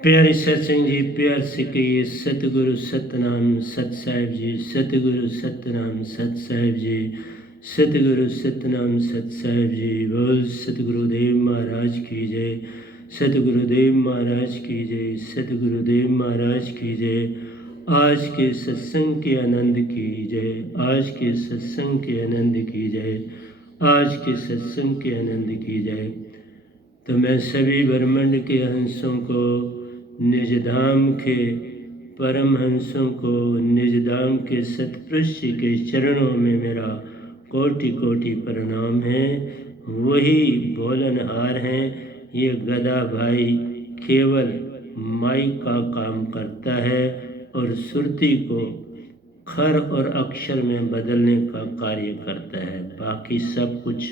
प्यारे सत्संग जी, प्यार से कहिए सतगुरु सतनाम सत साहिब जी, सतगुरु सतनाम सत साहिब जी, सतगुरु सतनाम सत साहिब जी। बोल सतगुरुदेव महाराज की जय, सतगुरुदेव महाराज की जय, सतगुरुदेव महाराज की जय। आज के सत्संग के आनंद की जय, आज के सत्संग के आनंद की जय, आज के सत्संग के आनंद की जय। तो मैं सभी ब्रह्मांड के हंसों को, निज धाम के परम हंसों को, निज धाम के सतपुरुष जी के चरणों में मेरा कोटि कोटि प्रणाम है। वही भोलनहार हैं। ये गदा भाई केवल माइक का काम करता है और सुरती को खर और अक्षर में बदलने का कार्य करता है। बाकी सब कुछ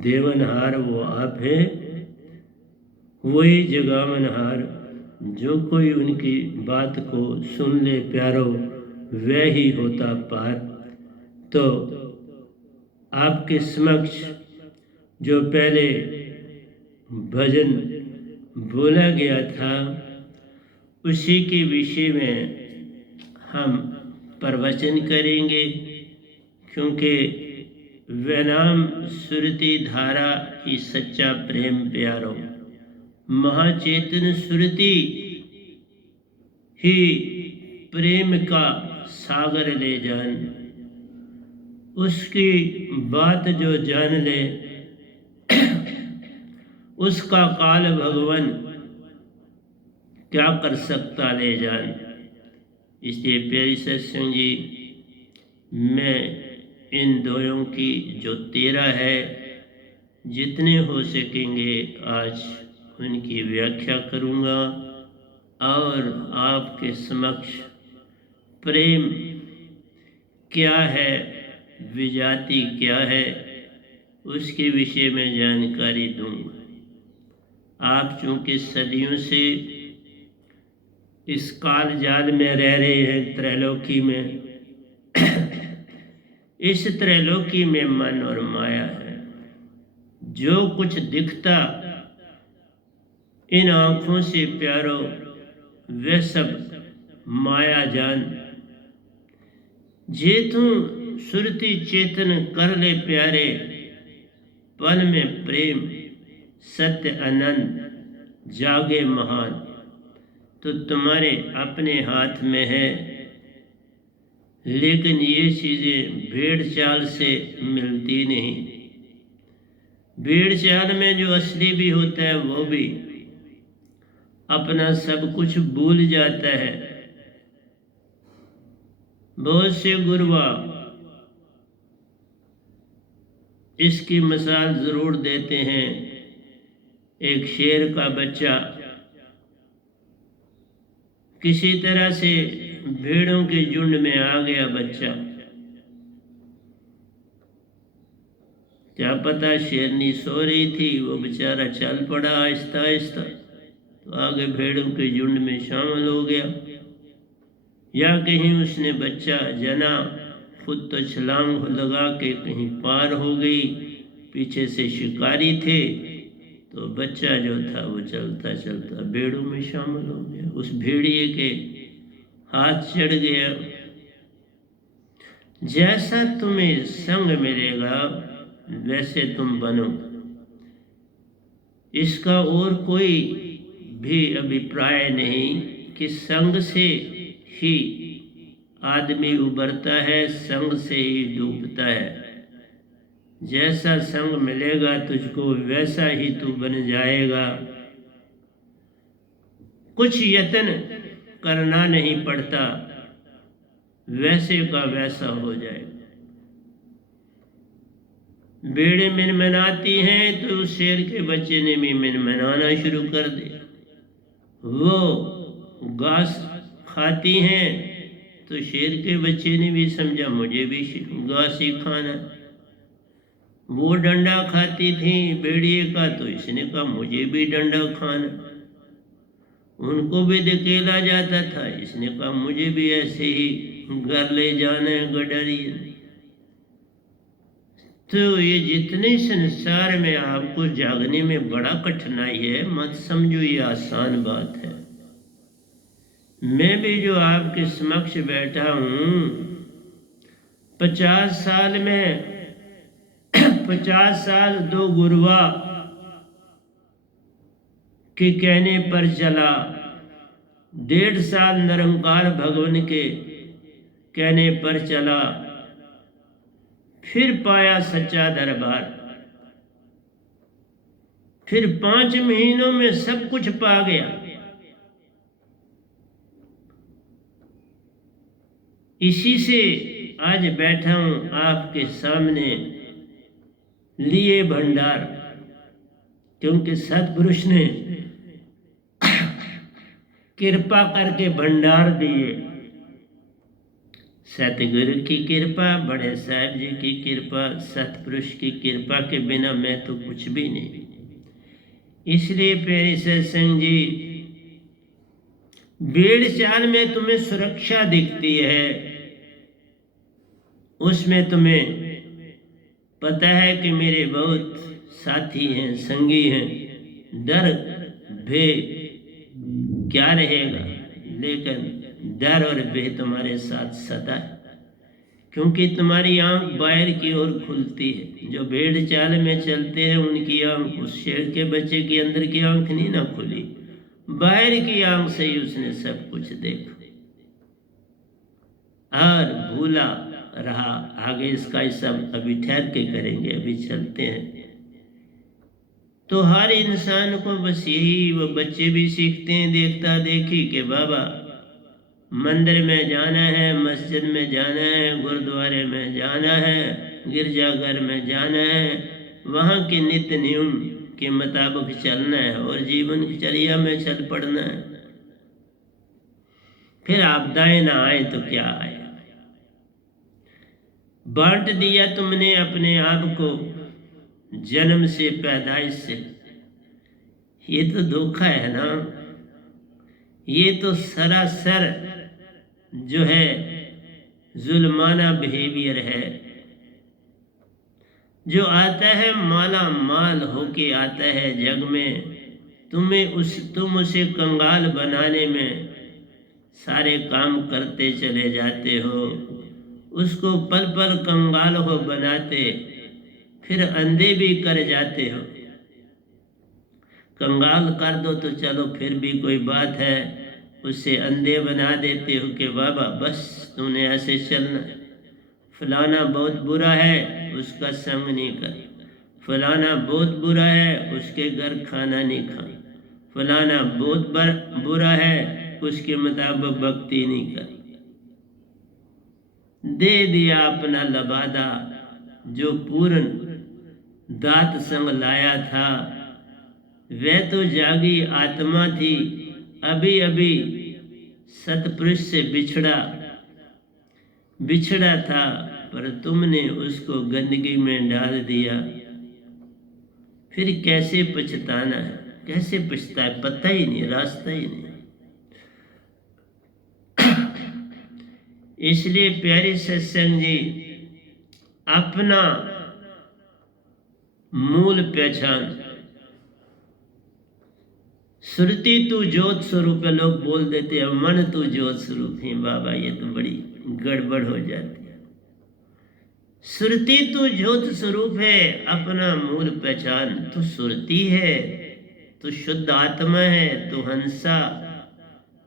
देवनहार वो आप है, वही जगावनहार। जो कोई उनकी बात को सुन ले प्यारो, वह ही होता पार। तो आपके समक्ष जो पहले भजन बोला गया था, उसी के विषय में हम प्रवचन करेंगे, क्योंकि वह नाम सुरती धारा ही सच्चा प्रेम प्यारो। महाचेतन सुरती ही प्रेम का सागर ले जान। उसकी बात जो जान ले, उसका काल भगवान क्या कर सकता ले जान। इसलिए प्यारी सत्संग जी, मैं इन दोयों की जो 13 है, जितने हो सकेंगे आज उनकी व्याख्या करूँगा और आपके समक्ष प्रेम क्या है, विजाति क्या है, उसके विषय में जानकारी दूँगा। आप चूँकि सदियों से इस काल जाल में रह रहे हैं, त्रैलोकी में। इस त्रैलोकी में मन और माया है। जो कुछ दिखता इन आँखों से प्यारो, वे सब माया जान। जे तू सुरती चेतन कर ले प्यारे, पल में प्रेम सत्य आनंद जागे महान। तो तुम्हारे अपने हाथ में है, लेकिन ये चीज़ें भेड़ चाल से मिलती नहीं। भेड़ चाल में जो असली भी होता है, वो भी अपना सब कुछ भूल जाता है। बहुत से गुरुआ इसकी मिसाल ज़रूर देते हैं। एक शेर का बच्चा किसी तरह से भेड़ों के झुंड में आ गया। बच्चा क्या पता शेरनी सो रही थी, वो बेचारा चल पड़ा आहिस्ता आहिस्ता, तो आगे भेड़ों के झुंड में शामिल हो गया। या कहीं उसने बच्चा जना, खुद तो छलांग लगा के कहीं पार हो गई, पीछे से शिकारी थे, तो बच्चा जो था वो चलता चलता भेड़ों में शामिल हो गया। उस भेड़िए के हाथ चढ़ गया। जैसा तुम्हें संग मिलेगा वैसे तुम बनो। इसका और कोई भी अभिप्राय नहीं कि संग से ही आदमी उभरता है, संग से ही डूबता है। जैसा संग मिलेगा तुझको, वैसा ही तू बन जाएगा। कुछ यत्न करना नहीं पड़ता, वैसे का वैसा हो जाएगा। भेड़ें मिनमिनाती हैं तो उस शेर के बच्चे ने भी मिनमिनाना शुरू कर दिया। वो घास खाती हैं तो शेर के बच्चे ने भी समझा मुझे भी घास ही खाना। वो डंडा खाती थी भेड़िए का, तो इसने कहा मुझे भी डंडा खाना। उनको भी धकेला जाता था, इसने कहा मुझे भी ऐसे ही घर ले जाना है गडरिए। तो ये जितने संसार में आपको जागने में बड़ा कठिनाई है, मत समझो ये आसान बात है। मैं भी जो आपके समक्ष बैठा हूँ 50 साल में 50 साल दो गुरुआ के कहने पर चला, 1.5 साल निरंकार भगवान के कहने पर चला, फिर पाया सच्चा दरबार। फिर 5 महीनों में सब कुछ पा गया। इसी से आज बैठा हूं आपके सामने लिए भंडार, क्योंकि सतपुरुष ने कृपा करके भंडार दिए। सतगुरु की कृपा, बड़े साहब जी की कृपा, सतपुरुष की कृपा के बिना मैं तो कुछ भी नहीं। इसलिए प्यारे सत्संग जी, भेड़ चाल में तुम्हें सुरक्षा दिखती है, उसमें तुम्हें पता है कि मेरे बहुत साथी हैं, संगी हैं, डर भय क्या रहेगा, लेकिन डर और भय तुम्हारे साथ सदा है, क्योंकि तुम्हारी आंख बाहर की ओर खुलती है। जो भेड़ चाल में चलते हैं उनकी आंख, उस शेर के बच्चे की अंदर की आंख नहीं ना खुली, बाहर की आंख से ही उसने सब कुछ देखा और भूला रहा। आगे इसका ही सब अभी ठहर के करेंगे, अभी चलते हैं। तो हर इंसान को बस यही, वो बच्चे भी सीखते हैं देखता देखी कि बाबा मंदिर में जाना है, मस्जिद में जाना है, गुरुद्वारे में जाना है, गिरजाघर में जाना है, वहाँ के नित्य नियम के मुताबिक चलना है और जीवन की चर्या में चल पड़ना है। फिर आपदाएं ना आए तो क्या आए। बांट दिया तुमने अपने आप को जन्म से, पैदाइश से, ये तो धोखा है ना। ये तो सरासर जो है जुल्माना बिहेवियर है। जो आता है माला माल होके आता है जग में, तुम उसे कंगाल बनाने में सारे काम करते चले जाते हो, उसको पल पल कंगाल हो बनाते, फिर अंधे भी कर जाते हो। कंगाल कर दो तो चलो फिर भी कोई बात है, उसे अंधे बना देते हो कि बाबा बस तूने ऐसे चलना, फलाना बहुत बुरा है उसका संग नहीं कर, फलाना बहुत बुरा है उसके घर खाना नहीं खा, फलाना बहुत बुरा है उसके मुताबिक भक्ति नहीं कर। दे दिया अपना लबादा, जो पूर्ण दात संग लाया था, वह तो जागी आत्मा थी, अभी अभी सतपुरुष से बिछड़ा था, पर तुमने उसको गंदगी में डाल दिया। फिर कैसे पछताना है, कैसे पछताए, पता ही नहीं, रास्ता ही नहीं। इसलिए प्यारे सत्संग जी, अपना मूल पहचान, सुरती तू ज्योत स्वरूप है, लोग बोल देते हैं मन तू ज्योत स्वरूप है। बाबा ये तो बड़ी गड़बड़ हो जाती है। सुरती तू ज्योत स्वरूप है, अपना मूल पहचान, तू सुरती है, तू शुद्ध आत्मा है, तू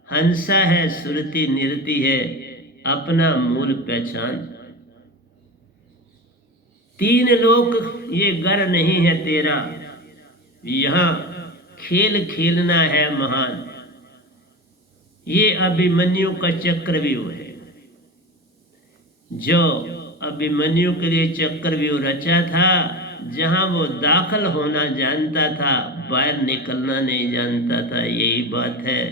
हंसा है, सुरती निरती है, अपना मूल पहचान। 3 लोक ये घर नहीं है तेरा, यहाँ खेल खेलना है महान। ये अभिमन्यु का चक्रव्यूह है, जो अभिमन्यु के लिए चक्रव्यूह रचा था, जहां वो दाखिल होना जानता था, बाहर निकलना नहीं जानता था। यही बात है,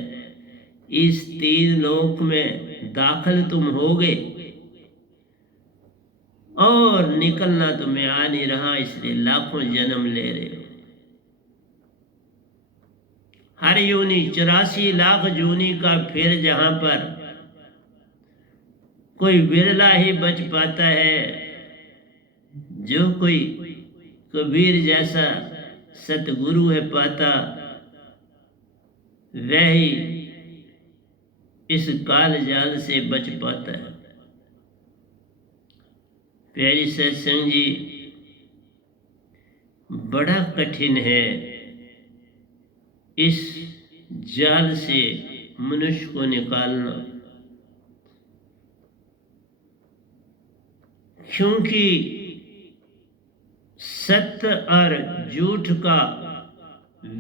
इस 3 लोक में दाखिल तुम होगे और निकलना तुम्हें आ नहीं रहा, इसलिए लाखों जन्म ले रहे हो। हर योनि 84 लाख योनि का फिर जहां पर कोई विरला ही बच पाता है, जो कोई कबीर जैसा सतगुरु है पाता, वह ही इस काल जाल से बच पाता है। प्यारी सत्संग जी, बड़ा कठिन है इस जाल से मनुष्य को निकालना, क्योंकि सत्य और झूठ का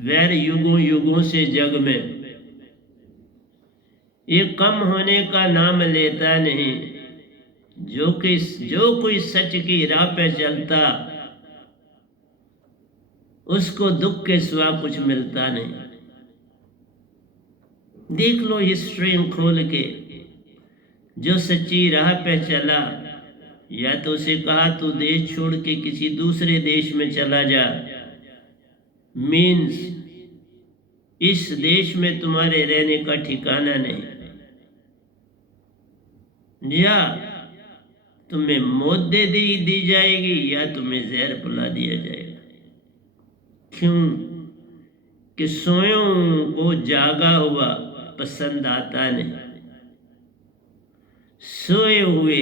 वैर युगों युगों से जग में ये कम होने का नाम लेता नहीं। जो कोई सच की राह पे चलता उसको दुख के सिवा कुछ मिलता नहीं। देख लो हिस्ट्री खोल के, जो सच्ची राह पे चला, या तो उसे कहा तू देश छोड़ के किसी दूसरे देश में चला जा, मीन्स इस देश में तुम्हारे रहने का ठिकाना नहीं, या तुम्हें मौत दे दी जाएगी या तुम्हें जहर पिला दिया जाएगा। क्यों कि सोयों को जागा हुआ पसंद आता नहीं, सोए हुए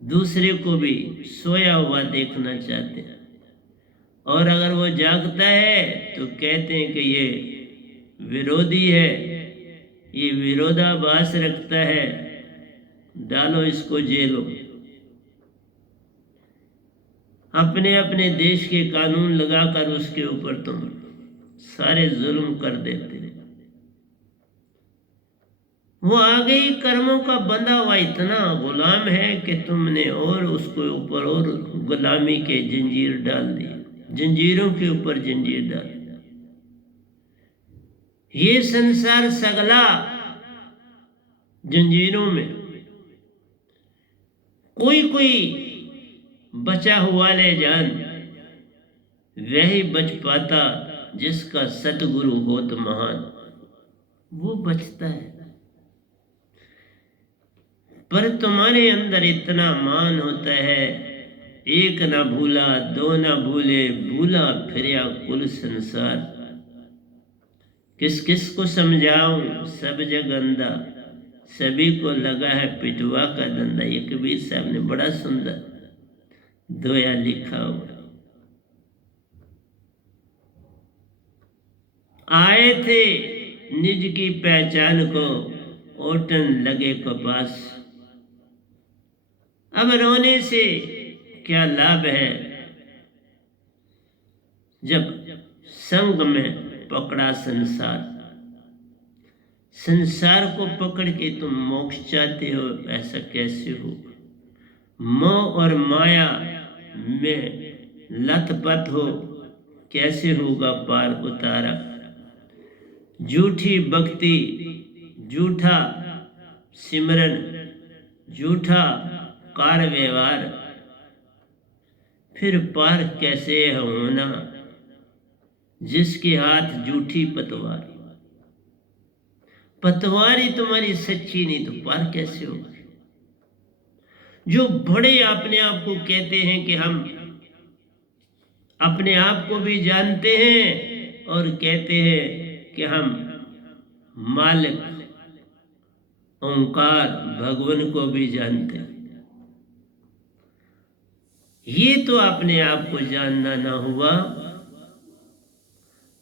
दूसरे को भी सोया हुआ देखना चाहते हैं, और अगर वो जागता है तो कहते हैं कि ये विरोधी है, ये विरोधाभास रखता है, डालो इसको जेलों। अपने अपने देश के कानून लगाकर उसके ऊपर तुम सारे जुल्म कर देते हैं। वो आगे ही कर्मों का बंधा हुआ इतना गुलाम है कि तुमने और उसके ऊपर और गुलामी के जंजीर डाल दी, जंजीरों के ऊपर जंजीर डाल। ये संसार सगला जंजीरों में, कोई बचा हुआ ले जान, वही बच पाता जिसका सतगुरु होत महान, वो बचता है। पर तुम्हारे अंदर इतना मान होता है, एक ना भूला दो ना भूले, भूला फिरया कुल संसार। किस किस को समझाऊं सब जग अंधा, सभी को लगा है पिटवा का धंधा। ये कबीर साहब ने बड़ा सुंदर दोया लिखा हुआ। आए थे निज की पहचान को, ओटन लगे कपास। अब रोने से क्या लाभ है, जब संग में पकड़ा संसार। संसार को पकड़ के तुम मोक्ष चाहते हो, ऐसा कैसे हो? मोह और माया में लथपथ हो, कैसे होगा पार उतारा? झूठी भक्ति, झूठा सिमरन, झूठा कार्य व्यवहार, फिर पार कैसे होना? जिसके हाथ झूठी पतवार, पतवार ही तुम्हारी सच्ची नहीं तो पार कैसे होगा? जो बड़े अपने आप को कहते हैं कि हम अपने आप को भी जानते हैं और कहते हैं कि हम मालिक ओंकार भगवान को भी जानते हैं, ये तो अपने आप को जानना ना हुआ।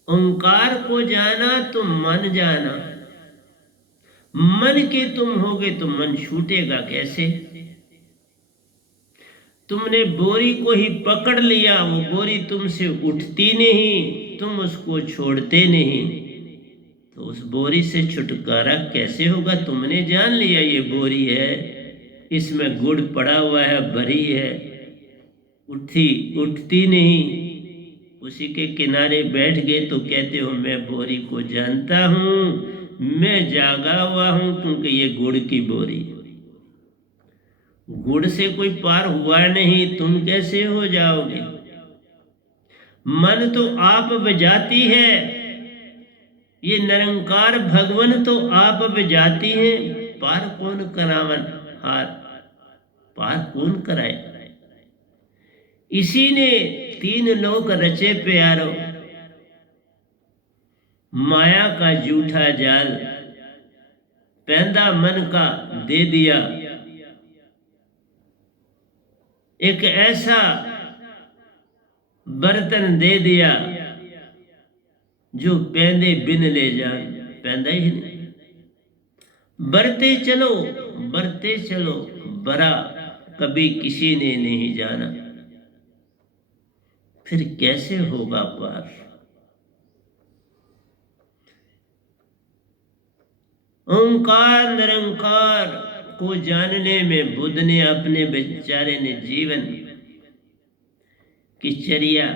ओंकार को जाना तो मन जाना, मन के तुम होगे तो मन छूटेगा कैसे? तुमने बोरी को ही पकड़ लिया, वो बोरी तुमसे उठती नहीं, तुम उसको छोड़ते नहीं, तो उस बोरी से छुटकारा कैसे होगा? तुमने जान लिया ये बोरी है, इसमें गुड़ पड़ा हुआ है, भरी है, उठती नहीं, उसी के किनारे बैठ गए तो कहते हो मैं बोरी को जानता हूं, मैं जागा हुआ हूं, क्योंकि ये गुड़ की बोरी। गुड़ से कोई पार हुआ नहीं, तुम कैसे हो जाओगे? मन तो आप बजाती है, ये निरंकार भगवान तो आप बजाती है, पार कौन करावन हार, पार कौन कराए? इसी ने तीन लोक रचे प्यारो, माया का झूठा जाल, पैंदा मन का दे दिया, एक ऐसा बर्तन दे दिया जो पैंदे बिन ले जाए, पैंदा ही नहीं। बरते चलो बरा कभी किसी ने नहीं जाना, फिर कैसे होगा पार। ओंकार निरंकार को जानने में बुद्ध ने अपने बेचारे ने जीवन की चर्या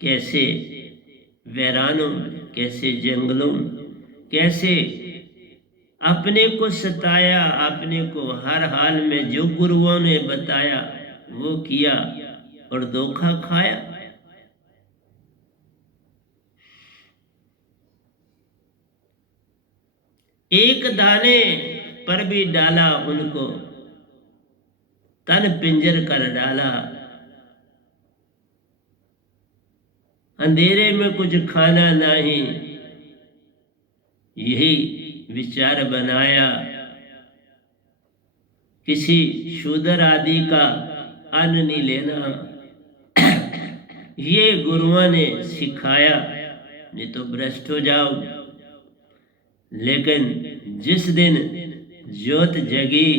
कैसे वीरानों में, कैसे जंगलों में, कैसे अपने को सताया, अपने को हर हाल में जो गुरुओं ने बताया वो किया और धोखा खाया। एक दाने पर भी डाला उनको, तन पिंजर कर डाला। अंधेरे में कुछ खाना नहीं, यही विचार बनाया। किसी शूद्र आदि का अन्न नहीं लेना, ये गुरुओं ने सिखाया, नहीं तो भ्रष्ट हो जाओ। लेकिन जिस दिन ज्योत जगी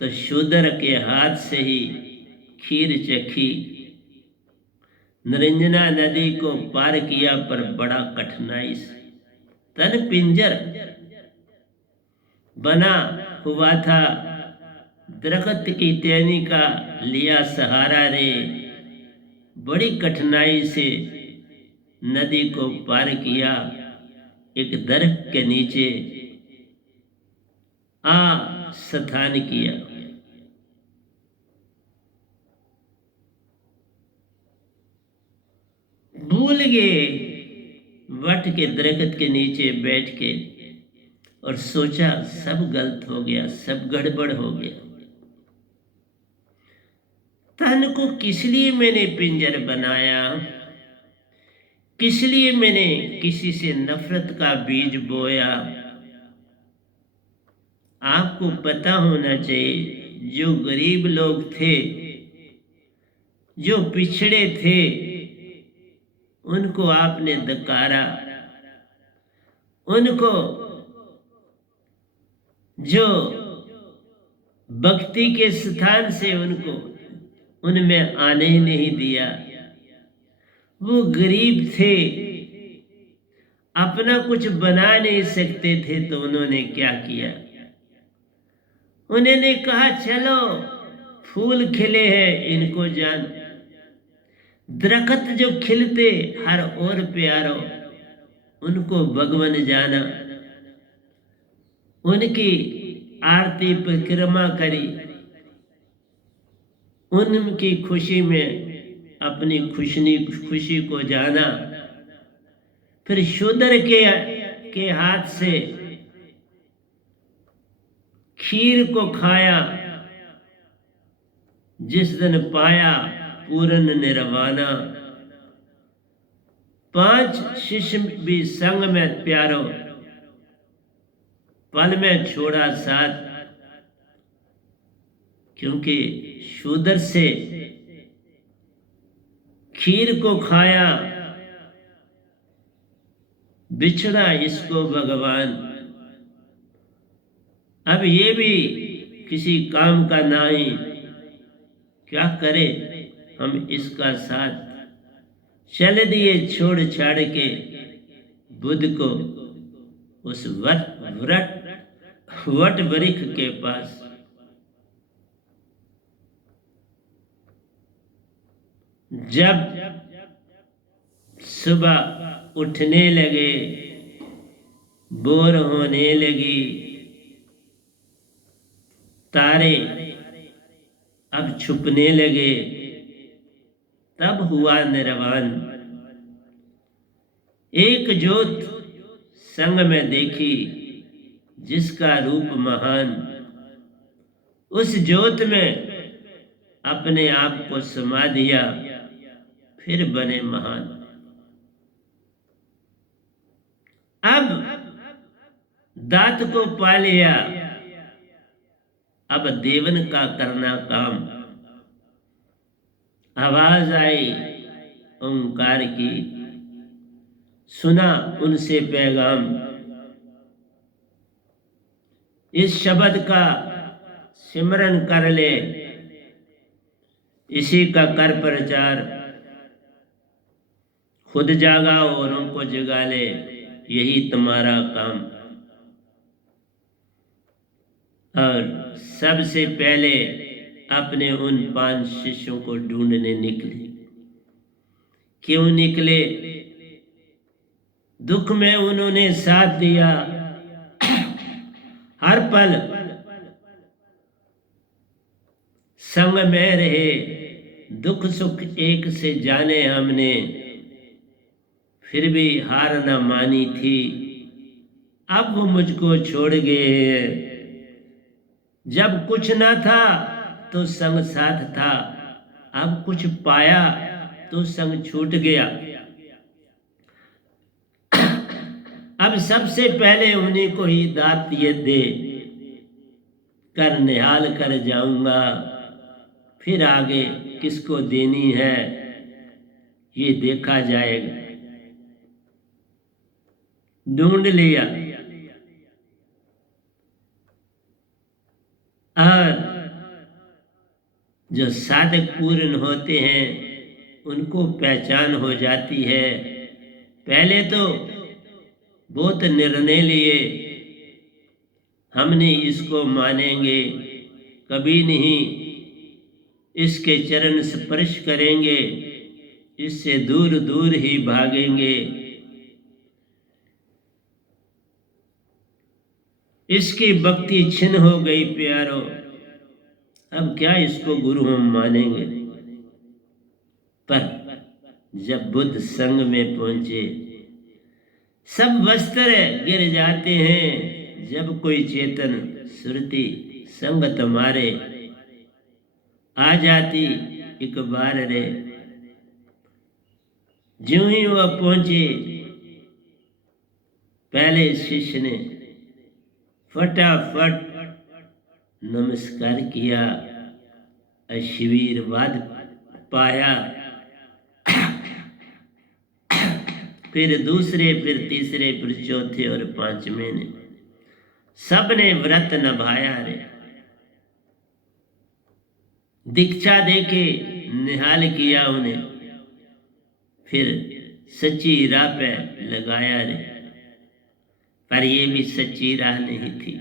तो शूद्र के हाथ से ही खीर चखी। निरंजना नदी को पार किया पर बड़ा कठिनाई से। तन पिंजर बना हुआ था, दरख्त की टहनी का लिया सहारा रे, बड़ी कठिनाई से नदी को पार किया। एक दरख्त के नीचे स्थान किया। भूल गए, वट के दरख्त के नीचे बैठ के और सोचा सब गलत हो गया, सब गड़बड़ हो गया। तन को किस लिए मैंने पिंजर बनाया, किस लिए मैंने किसी से नफरत का बीज बोया। आपको पता होना चाहिए, जो गरीब लोग थे, जो पिछड़े थे, उनको आपने धकारा। उनको जो भक्ति के स्थान से उनको उनमें आने ही नहीं दिया। वो गरीब थे, अपना कुछ बना नहीं सकते थे, तो उन्होंने क्या किया, उन्होंने कहा चलो फूल खिले हैं इनको जान। दरख्त जो खिलते हर और प्यारो, उनको भगवान जाना। उनकी आरती परिक्रमा करी, उनकी खुशी में अपनी खुशी को जाना। फिर शूद्र के हाथ से खीर को खाया। जिस दिन पाया पूर्ण निर्वाणा। 5 शिष्य भी संग में प्यारो, पल में छोड़ा साथ। क्योंकि शूद्र से खीर को खाया, बिछड़ा इसको भगवान। अब ये भी किसी काम का नहीं, क्या करे हम इसका साथ। चल दिए छोड़ छाड़ के बुद्ध को उस वट वृक्ष के पास। जब सुबह उठने लगे, बोर होने लगी, तारे अब छुपने लगे, तब हुआ निर्वाण। एक ज्योत संग में देखी, जिसका रूप महान। उस ज्योत में अपने आप को समा दिया, फिर बने महान। अब दात को पा लिया, अब देवन का करना काम। आवाज आई ओंकार की, सुना उनसे पैगाम। इस शब्द का सिमरन कर ले, इसी का कर प्रचार। खुद जागा औरों को जगा ले, यही तुम्हारा काम। और सबसे पहले अपने उन 5 शिष्यों को ढूंढने निकले। क्यों निकले? दुख में उन्होंने साथ दिया, हर पल संग में रहे। दुख सुख एक से जाने हमने, फिर भी हार न मानी थी। अब वो मुझको छोड़ गए। जब कुछ न था तो संग साथ था, अब कुछ पाया तो संग छूट गया। अब सबसे पहले उन्हीं को ही दात ये दे कर निहाल कर जाऊंगा। फिर आगे किसको देनी है ये देखा जाएगा। ढूंढ लिया और जो साधक पूर्ण होते हैं उनको पहचान हो जाती है। पहले तो बहुत निर्णय लिए, हमने इसको मानेंगे, कभी नहीं इसके चरण स्पर्श करेंगे, इससे दूर दूर ही भागेंगे। इसकी भक्ति छिन्न हो गई प्यारो, अब क्या इसको गुरु हम मानेंगे। पर जब बुद्ध संग में पहुंचे, सब वस्त्र गिर जाते हैं। जब कोई चेतन सुरती संगत मारे, आ जाती एक बार रे। ज्यों ही वह पहुंचे, पहले शिष्य ने फटाफट नमस्कार किया, आशीर्वाद पाया। फिर दूसरे, फिर तीसरे, फिर चौथे और 5वें ने सबने व्रत निभाया रे। दीक्षा देके निहाल किया उन्हें, फिर सच्ची राह पे लगाया रे। पर ये भी सच्ची राह नहीं थी।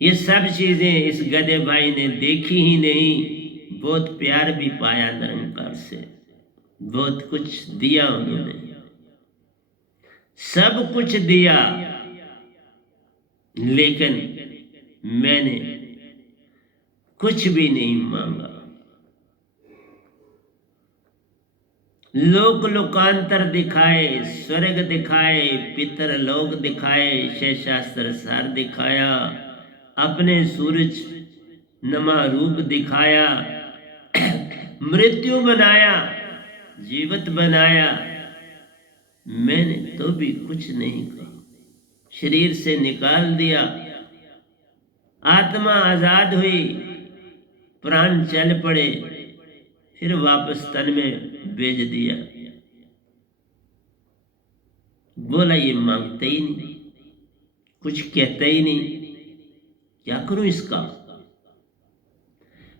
ये सब चीजें इस गधे भाई ने देखी ही नहीं। बहुत प्यार भी पाया निरंकार से, बहुत कुछ दिया उन्होंने, सब कुछ दिया, लेकिन मैंने कुछ भी नहीं मांगा। लोक लोकांतर दिखाए, स्वर्ग दिखाए, पितर लोक दिखाए, शेषास्त्र सार दिखाया, अपने सूरज नमा रूप दिखाया, मृत्यु बनाया, जीवित बनाया। मैंने तो भी कुछ नहीं कहा। शरीर से निकाल दिया, आत्मा आजाद हुई, प्राण चल पड़े, फिर वापस तन में भेज दिया। बोला ये मांगते ही नहीं, कुछ कहता ही नहीं, क्या करूं इसका।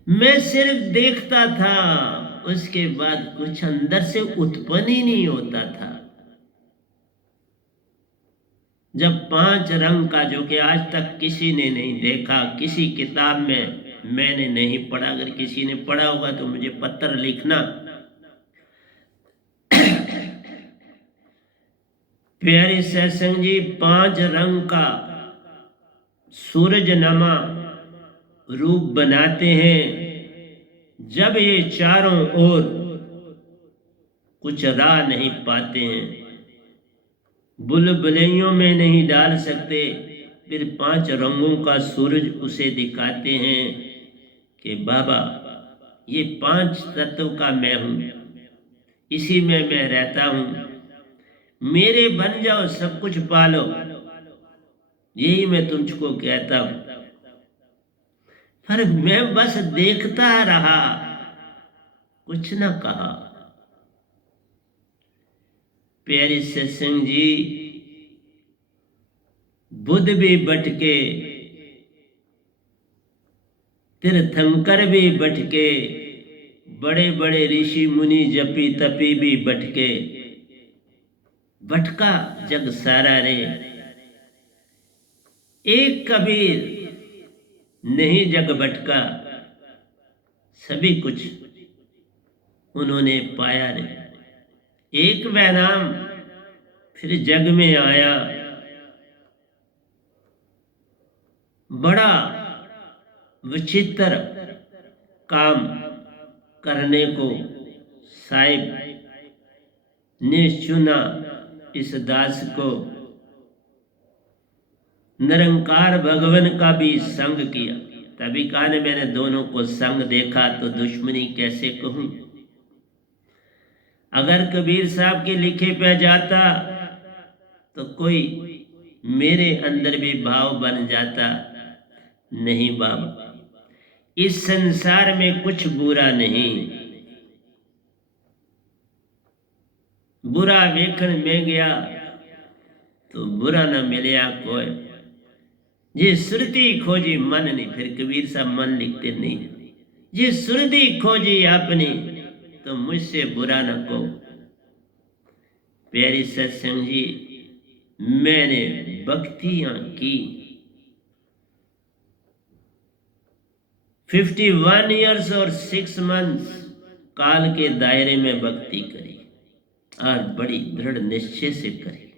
मैं सिर्फ देखता था, उसके बाद कुछ अंदर से उत्पन्न ही नहीं होता था। जब 5 रंग का, जो कि आज तक किसी ने नहीं देखा, किसी किताब में मैंने नहीं पढ़ा, अगर किसी ने पढ़ा होगा तो मुझे पत्र लिखना। प्यारे सत्संग जी, 5 रंग का सूरज नमा रूप बनाते हैं। जब ये चारों ओर कुछ राह नहीं पाते हैं, बुलबुलियों में नहीं डाल सकते, फिर 5 रंगों का सूरज उसे दिखाते हैं कि बाबा ये 5 तत्व का मैं हूं, इसी में मैं रहता हूं। मेरे बन जाओ, सब कुछ पालो, यही मैं तुझको कहता हूं। पर मैं बस देखता रहा, कुछ न कहा। प्यारे सत्संग जी, बुद्ध भी भटके, तीर्थंकर भी भटके, बड़े बड़े ऋषि मुनि जपी तपी भी भटके, भटका जग सारा रे, एक कबीर नहीं जग भटका, सभी कुछ उन्होंने पाया रे। एक वैराम फिर जग में आया, बड़ा विचित्र काम करने को साहिब ने चुना इस दास को। निरंकार भगवान का भी संग किया। तभी कहा ने मैंने दोनों को संग देखा तो दुश्मनी कैसे कहूं। अगर कबीर साहब के लिखे पे जाता तो कोई मेरे अंदर भी भाव बन जाता, नहीं बाबा, इस संसार में कुछ बुरा नहीं। बुरा वेखण में गया तो बुरा न मिलया कोई, जे सुरती खोजी मन नहीं। फिर कबीर साहब मन लिखते नहीं, जे सुरती खोजी अपनी तो मुझसे बुरा न को। प्यारी सत्संग जी, मैंने भक्तियां की, 51 इयर्स और 6 मंथ्स काल के दायरे में भक्ति करी और बड़ी दृढ़ निश्चय से करी।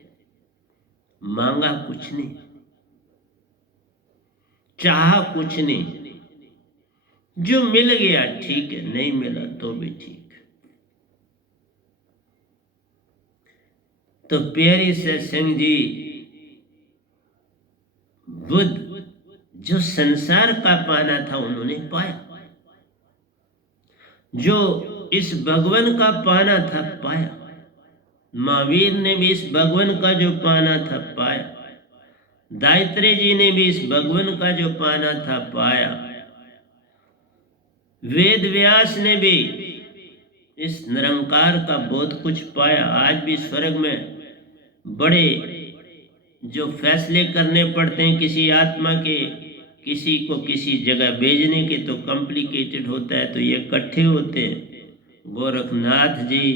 मांगा कुछ नहीं, चाहा कुछ नहीं, जो मिल गया ठीक है, नहीं मिला तो भी ठीक। तो प्यारी सत्संग जी, बुद्ध जो संसार का पाना था उन्होंने पाया, जो इस भगवान का पाना था पाया। महावीर ने भी इस भगवान का जो पाना था पाया, दायित्रे जी ने भी इस भगवान का जो पाना था पाया, वेद व्यास ने भी इस निरंकार का बहुत कुछ पाया। आज भी स्वर्ग में बड़े जो फैसले करने पड़ते हैं किसी आत्मा के, किसी को किसी जगह भेजने के, तो कॉम्प्लिकेटेड होता है, तो ये इकट्ठे होते हैं। गोरखनाथ जी,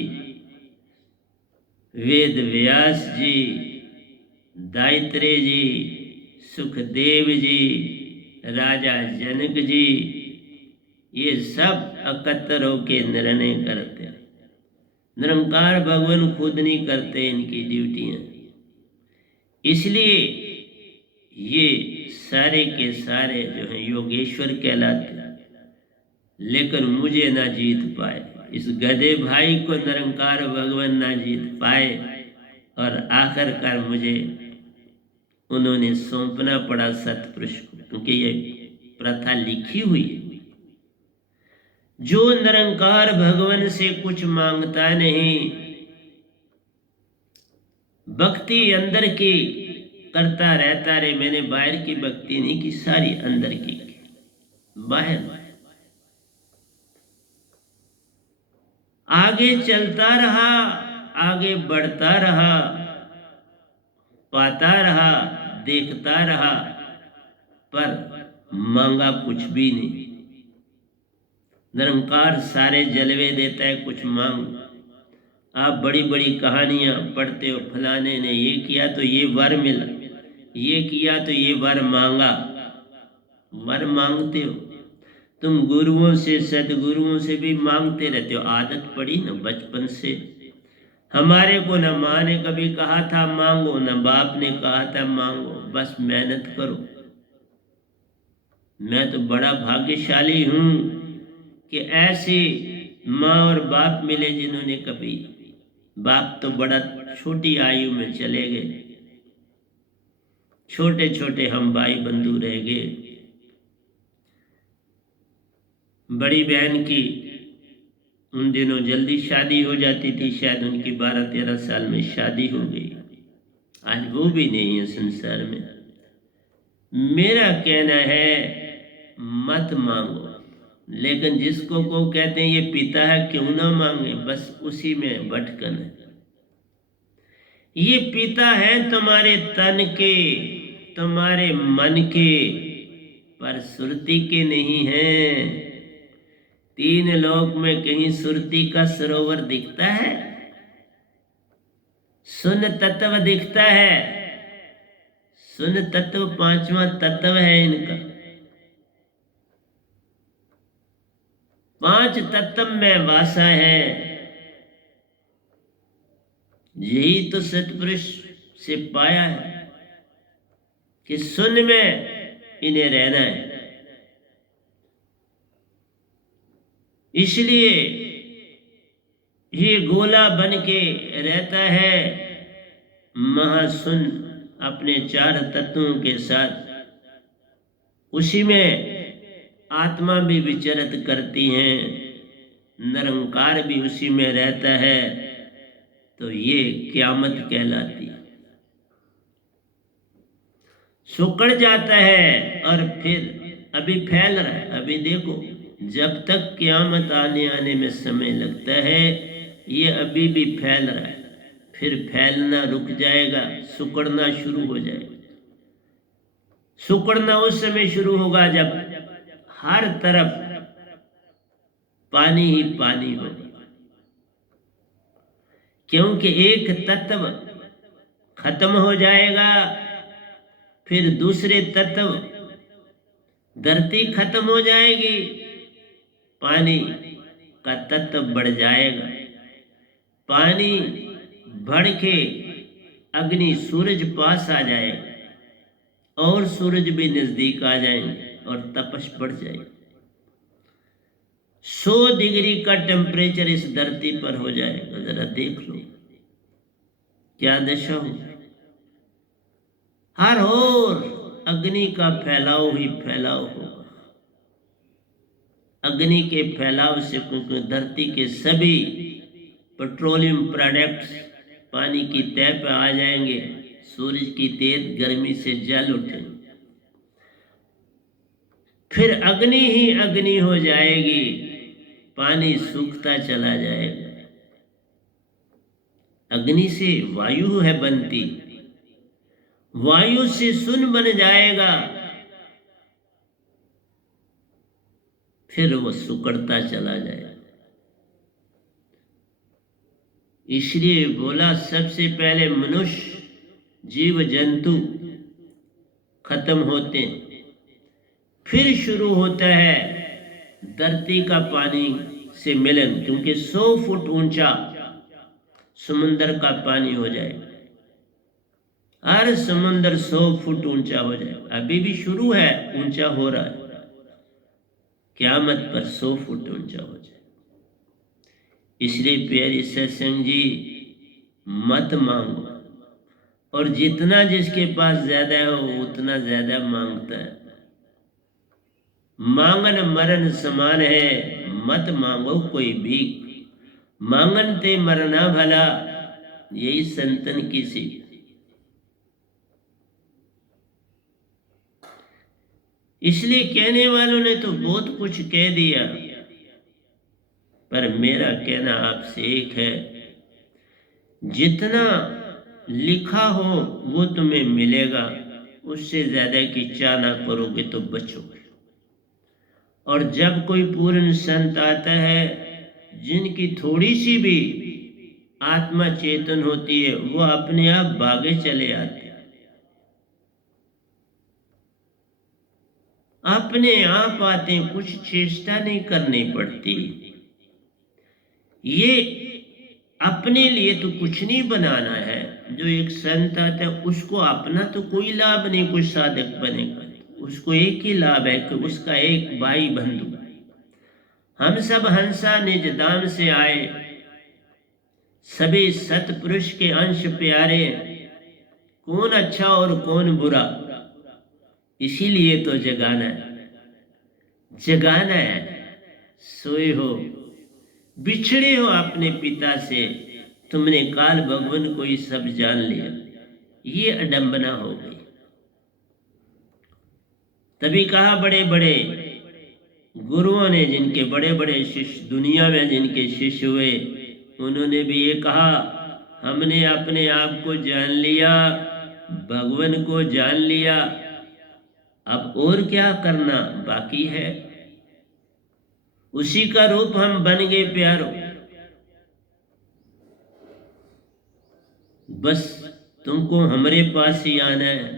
वेद व्यास जी, दायित्रे जी, सुखदेव जी, राजा जनक जी, ये सब एकत्र होके निर्णय करते हैं। निरंकार भगवान खुद नहीं करते इनकी ड्यूटियां, इसलिए ये सारे के सारे जो हैं योगेश्वर कहलाते हैं। लेकिन मुझे ना जीत पाए, इस गधे भाई को निरंकार भगवान ना जीत पाए, और आखिरकार मुझे उन्होंने सौंपना पड़ा सतपुरुष को, क्योंकि ये प्रथा लिखी हुई है। जो निरंकार भगवान से कुछ मांगता नहीं, भक्ति अंदर की करता रहता रे। मैंने बाहर की भक्ति नहीं की, सारी अंदर की। बाहर आगे चलता रहा, आगे बढ़ता रहा, पाता रहा, देखता रहा, पर मांगा कुछ भी नहीं। निरंकार सारे जलवे देता है, कुछ मांग। आप बड़ी बड़ी कहानियां पढ़ते हो, फलाने ने ये किया तो ये वर मिला, ये किया तो ये वर मांगा। वर मांगते हो तुम, गुरुओं से सदगुरुओं से भी मांगते रहते हो। आदत पड़ी ना बचपन से। हमारे को न माँ ने कभी कहा था मांगो, न बाप ने कहा था मांगो, बस मेहनत करो। मैं तो बड़ा भाग्यशाली हूं कि ऐसे माँ और बाप मिले जिन्होंने कभी, बाप तो बड़ा छोटी आयु में चले गए, छोटे छोटे हम भाई बंधु रह गए। बड़ी बहन की उन दिनों जल्दी शादी हो जाती थी, शायद उनकी 12-13 साल में शादी हो गई। आज वो भी नहीं है संसार में। मेरा कहना है मत मांगो, लेकिन जिसको को कहते हैं ये पिता है क्यों ना मांगे, बस उसी में भटकन है। ये पिता है तुम्हारे तन के, तुम्हारे मन के, पर सुरती के नहीं है। 3 लोक में कहीं सुरती का सरोवर दिखता है? सुन तत्व दिखता है। सुन तत्व 5वां तत्व है इनका। 5 तत्व में वासा है। यही तो सतपुरुष से पाया है कि सुन में इन्हें रहना है। इसलिए ये गोला बन के रहता है महासुन अपने 4 तत्वों के साथ। उसी में आत्मा भी विचरत करती हैं, निरंकार भी उसी में रहता है। तो ये क्यामत कहलाती है। सुकड़ जाता है और फिर अभी फैल रहा है। अभी देखो, जब तक क्यामत आने में समय लगता है, ये अभी भी फैल रहा है। फिर फैलना रुक जाएगा, सुकड़ना शुरू हो जाएगा। सुकड़ना उस समय शुरू होगा जब हर तरफ पानी ही पानी होगा, क्योंकि एक तत्व खत्म हो जाएगा, फिर दूसरे तत्व, धरती खत्म हो जाएगी, पानी का तत्व बढ़ जाएगा। पानी बढ़ के अग्नि सूरज पास आ जाएगा और सूरज भी नजदीक आ जाएंगे और तपश बढ़ जाएगी। 100 डिग्री का टेम्परेचर इस धरती पर हो जाएगा। जरा देख लो क्या दशा हो। हर ओर अग्नि का फैलाव ही फैलाव होगा। अग्नि के फैलाव से क्योंकि धरती के सभी पेट्रोलियम प्रोडक्ट्स पानी की तह पर आ जाएंगे, सूरज की तेज गर्मी से जल उठेंगे, फिर अग्नि ही अग्नि हो जाएगी, पानी सूखता चला जाएगा। अग्नि से वायु है बनती, वायु से सुन बन जाएगा, फिर वो सुकड़ता चला जाएगा। इसलिए बोला सबसे पहले मनुष्य जीव जंतु खत्म होते हैं, फिर शुरू होता है धरती का पानी से मिलन, क्योंकि 100 फुट ऊंचा समुंदर का पानी हो जाएगा। हर समुंदर 100 फुट ऊंचा हो जाएगा। अभी भी शुरू है, ऊंचा हो रहा है। क़यामत पर 100 फुट ऊंचा हो जाए। इसलिए प्यारे सत्संग जी, मत मांगो, और जितना जिसके पास ज्यादा है वो उतना ज्यादा मांगता है। मांगन मरण समान है, मत मांगो कोई भीख, मांगन ते मरना भला, यही संतन की सीख। इसलिए कहने वालों ने तो बहुत कुछ कह दिया, पर मेरा कहना आपसे एक है, जितना लिखा हो वो तुम्हें मिलेगा, उससे ज्यादा की चाह ना करोगे तो बचोगे। और जब कोई पूर्ण संत आता है जिनकी थोड़ी सी भी आत्मा चेतन होती है, वो अपने आप भागे चले आते हैं, अपने आप आते हैं, कुछ चेष्टा नहीं करनी पड़ती। ये अपने लिए तो कुछ नहीं बनाना है। जो एक संत आता है उसको अपना तो कोई लाभ नहीं, कुछ साधक बनेगा उसको एक ही लाभ है कि उसका एक भाई बंधु। हम सब हंसा निज धाम से आए, सभी सतपुरुष के अंश प्यारे, कौन अच्छा और कौन बुरा, इसीलिए तो जगाना है, जगाना है। सोए हो बिछड़े हो अपने पिता से, तुमने काल भगवान को ही सब जान लिया, ये अडंबना हो गई। तभी कहा बड़े बड़े गुरुओं ने, जिनके बड़े बड़े शिष्य दुनिया में जिनके शिष्य हुए, उन्होंने भी ये कहा, हमने अपने आप को जान लिया, भगवान को जान लिया, अब और क्या करना बाकी है। उसी का रूप हम बन गए प्यारों, बस तुमको हमारे पास ही आना है।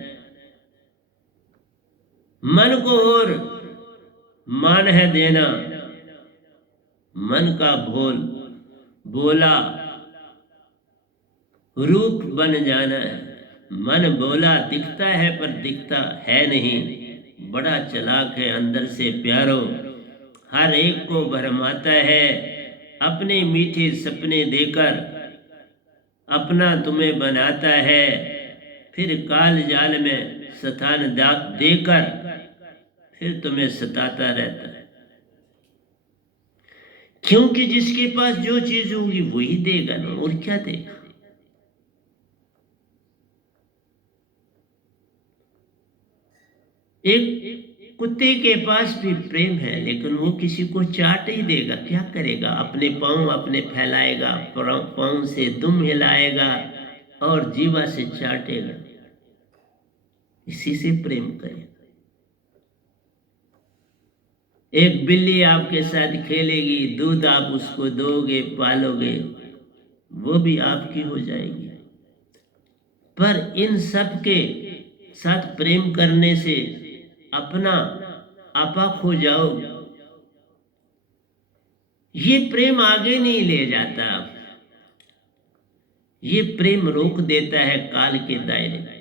मन को और मान है देना, मन का बोला रूप बन जाना है। मन बोला दिखता है पर दिखता है नहीं, बड़ा चालाक है अंदर से प्यारों, हर एक को भरमाता है, अपने मीठे सपने देकर अपना तुम्हें बनाता है, फिर काल जाल में स्थान देकर फिर तुम्हें सताता रहता है। क्योंकि जिसके पास जो चीज होगी वही देगा ना, और क्या देगा। एक कुत्ते के पास भी प्रेम है, लेकिन वो किसी को चाट ही देगा, क्या करेगा, अपने पांव अपने फैलाएगा, पांव से दुम हिलाएगा और जीवा से चाटेगा, इसी से प्रेम करेगा। एक बिल्ली आपके साथ खेलेगी, दूध आप उसको दोगे, पालोगे, वो भी आपकी हो जाएगी। पर इन सब के साथ प्रेम करने से अपना आपा खो जाओ, ये प्रेम आगे नहीं ले जाता, ये प्रेम रोक देता है काल के दायरे।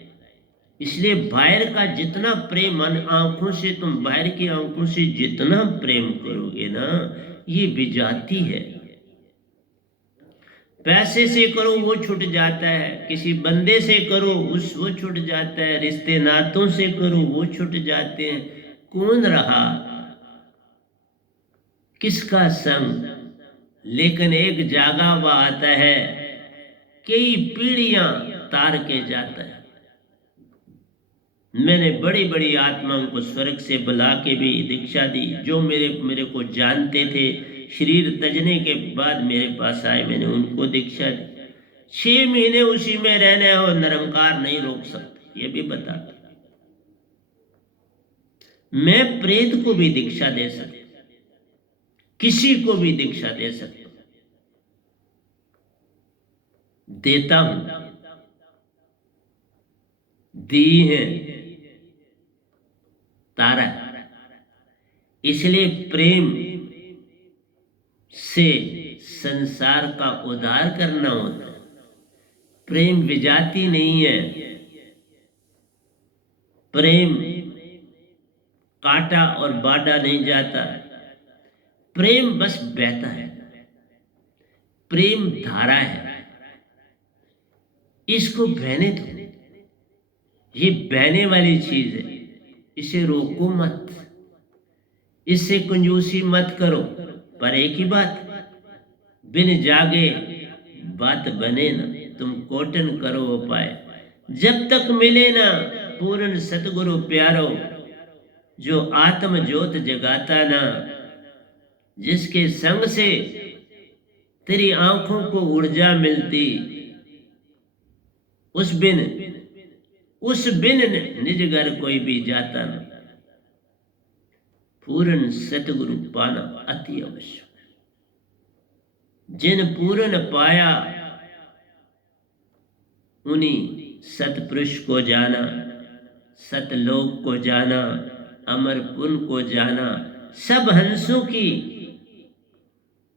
इसलिए बाहर का जितना प्रेम, आंखों से तुम बाहर की आंखों से जितना प्रेम करोगे ना, ये विजाती है। पैसे से करो वो छूट जाता है, किसी बंदे से करो वो छूट जाता है, रिश्ते नातों से करो वो छूट जाते हैं। कौन रहा किसका संग, लेकिन एक जागा हुआ आता है, कई पीढ़ियां तार के जाता है। मैंने बड़ी बड़ी आत्माओं को स्वर्ग से बुला के भी दीक्षा दी, जो मेरे को जानते थे, शरीर तजने के बाद मेरे पास आए, मैंने उनको दीक्षा दी। 6 महीने उसी में रहना है और निरंकार नहीं रोक सकते, ये भी बताता। मैं प्रेत को भी दीक्षा दे सकता, किसी को भी दीक्षा दे सकता, देता हूं, दी है तारा। इसलिए प्रेम से संसार का उद्धार करना होता है। प्रेम विजाती नहीं है, प्रेम काटा और बांटा नहीं जाता, प्रेम बस बहता है, प्रेम धारा है, इसको बहने दो, ये बहने वाली चीज है, इसे रोको मत, इससे कंजूसी मत करो। पर एक ही बात, बिन जागे बात बने ना, तुम कोटन करो उपाय, जब तक मिले ना पूर्ण सतगुरु प्यारो, जो आत्म ज्योत जगाता ना, जिसके संग से तेरी आंखों को ऊर्जा मिलती, उस बिन निज घर कोई भी जाता ना। पूर्ण सतगुरु पाना अति आवश्यक, जिन पूर्ण पाया उन्हीं सतपुरुष को जाना, सतलोक को जाना, अमरपुन को जाना, सब हंसों की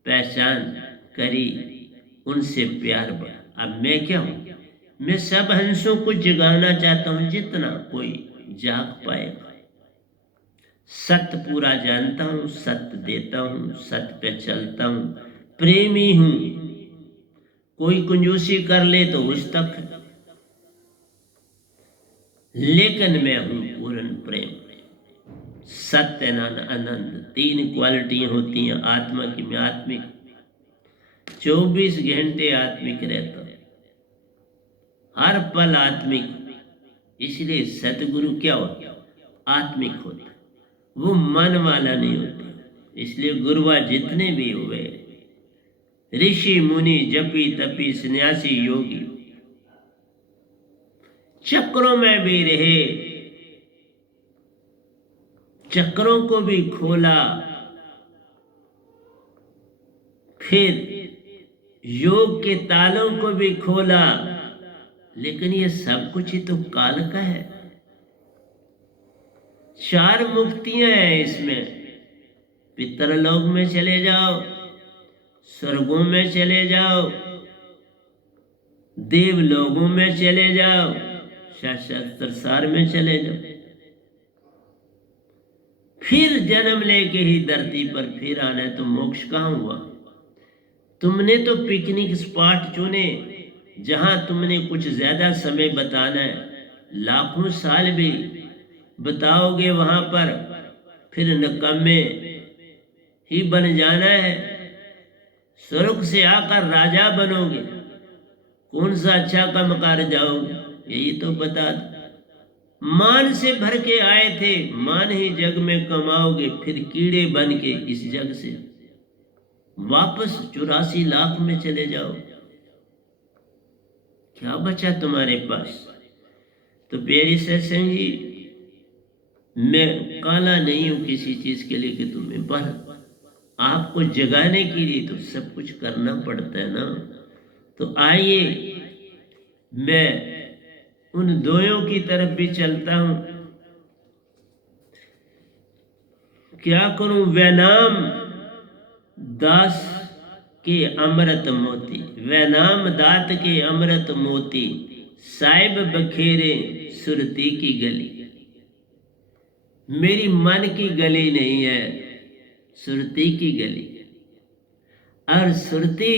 पहचान करी, उनसे प्यार बढ़ा। अब मैं क्या हूं, मैं सब हंसों को जगाना चाहता हूं, जितना कोई जाग पाएगा। सत्य पूरा जानता हूं, सत्य देता हूं, सत्य पे चलता हूं, प्रेमी हूं। कोई कंजूसी कर ले तो उस तक, लेकिन मैं हूं पूर्ण प्रेम। सत्य आनंद, 3 क्वालिटियां होती हैं आत्मा की में, आत्मिक 24 घंटे आत्मिक रहता हूं, हर पल आत्मिक। इसलिए सतगुरु क्या होता? आत्मिक होता, वो मन वाला नहीं होता। इसलिए गुरुआ जितने भी हुए, ऋषि मुनि जपी तपी सन्यासी योगी, चक्रों में भी रहे, चक्रों को भी खोला, फिर योग के तालों को भी खोला, लेकिन ये सब कुछ ही तो काल का है। 4 मुक्तियां हैं इसमें। पितरलोक में चले जाओ, स्वर्गों में चले जाओ, देवलोकों में चले जाओ, शास्त्रसार में चले जाओ, फिर जन्म लेके ही धरती पर फिर आना है। तो मोक्ष कहाँ हुआ? तुमने तो पिकनिक स्पॉट चुने जहां तुमने कुछ ज्यादा समय बताना है, लाखों साल भी बताओगे वहां पर, फिर निकम्मे ही बन जाना है। स्वर्ग से आकर राजा बनोगे, कौन सा अच्छा काम कर जाओगे? यही तो बता दो। मान से भर के आए थे, मान ही जग में कमाओगे, फिर कीड़े बन के इस जग से वापस 84 लाख में चले जाओ। क्या बचा तुम्हारे पास? तो प्यारी सत्संग जी, मैं काला नहीं हूं किसी चीज के लिए कि तुम्हें, पर आपको जगाने के लिए तो सब कुछ करना पड़ता है ना। तो आइए मैं उन दोयों की तरफ भी चलता हूं। क्या करूं? वैनाम दास के अमृत मोती, वैनाम दात के अमृत मोती, साहिब बखेरे सुरती की गली। मेरी मन की गली नहीं है, सुरती की गली। और सुरती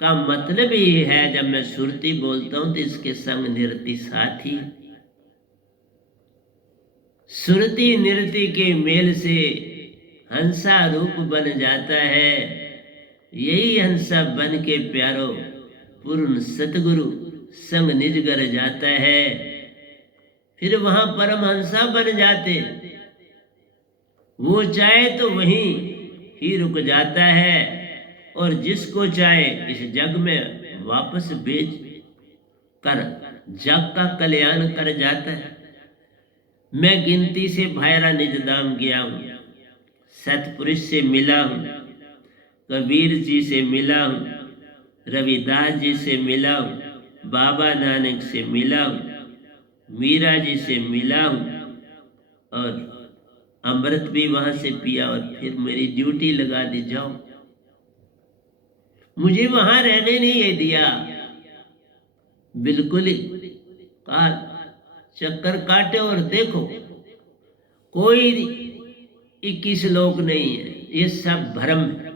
का मतलब ये है, जब मैं सुरती बोलता हूं तो इसके संग नृत्य साथी। सुरती नृत्य के मेल से हंसा रूप बन जाता है। यही हंसा बन के प्यारो पूर्ण सतगुरु संग निजगर जाता है। फिर वहां परमहंसा बन जाते, वो चाहे तो वहीं ही रुक जाता है, और जिसको चाहे इस जग में वापस बेच कर जग का कल्याण कर जाता है। मैं गिनती से भायरा निज धाम गया हूं, सतपुरुष से मिला हूं, कबीर जी से मिला हूं, रविदास जी से मिला हूं, बाबा नानक से मिला हूं, मीरा जी से मिला हूं, और अमृत भी वहां से पिया, और फिर मेरी ड्यूटी लगा दी, जाओ। मुझे वहां रहने नहीं दिया, बिल्कुल ही कहा चक्कर काटे और देखो, कोई 21 लोग नहीं है, ये सब भ्रम है।